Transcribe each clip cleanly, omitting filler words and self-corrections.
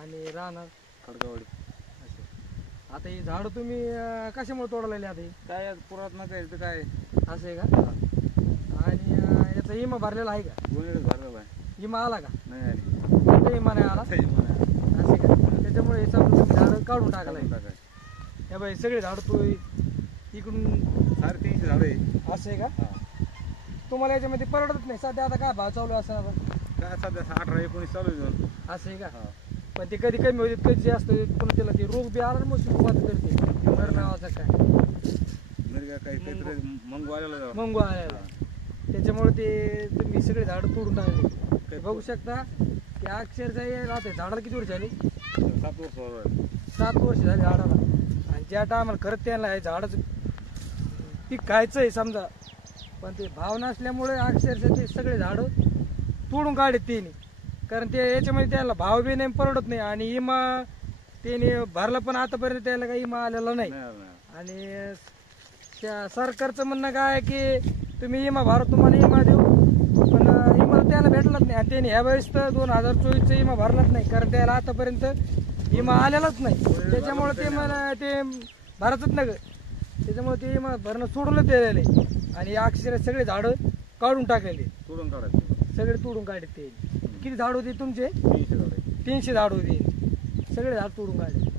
आणि राहणार खडगावडी. असं आता ही झाडं तुम्ही कशामुळे तोडायला आता ही काय पुरात नाही काय असं आहे का? आणि याचा इमा भरलेला आहे का? गुन्हेच भरलेला आहे. इमा आला का? नाही आली. इमा नाही आला काही म्हणा. असे का? त्याच्यामुळे हे समजा तुम्ही झाडं काढून टाकायला टाकाय. हे बाई सगळे झाडं तू इकडून 350 झाडं आहे. असं आहे का? हा. तुम्हाला याच्यामध्ये परवडत नाही सध्या आता काय भाव चालू आहे असं आता? काय सध्या 18-19 चालू आहे जाऊन. असं आहे का? हा. पण ते कधी कमी होते कधी जास्त होते पुन्हा त्याला ते रोग बी आला मग सुरुवात करते मर नावाचा काय मिरगा काहीतरी मंगू आलेला. मंगू आलेला त्याच्यामुळे ते तुम्ही सगळे झाडं तोडून टाकले. बघू शकता की अक्षरशः राहते झाडाला किती वर्ष झाली? 7 वर्ष झालं. 7 वर्ष झाली झाडाला. आणि ज्या टायमाला खरंच त्यांना आहे झाडाचं पीक खायचं आहे समजा पण ते भाव नसल्यामुळे अक्षरशः ते सगळे झाडं तोडून काढत त्यांनी कारण ते याच्यामध्ये त्याला भाव बी नाही परवडत नाही आणि इमा त्याने भरला पण आतापर्यंत त्याला काही इमा आलेला नाही. आणि त्या सरकारचं म्हणणं काय आहे की तुम्ही इमा भरा तुम्हाला इमा देऊ पण इमा त्याला भेटलाच नाही आणि त्याने ह्या वेळेस तर 2024चा इमा भरलाच नाही कारण त्याला आतापर्यंत इमा आलेलाच नाही. त्याच्यामुळे ते मला ते भरायचंच नाही त्याच्यामुळे ते इमा भरणं सोडूनच दिलेलं आहे आणि अक्षर सगळे झाडं काढून टाकलेले तोडून काढायचे सगळे तोडून काढले. ते किती झाड होते तुमचे? 300 झाडं. 300 झाड होते सगळे झाड तोडून काढले.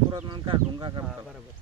पुरात काय ढोंगा करतात. बरोबर.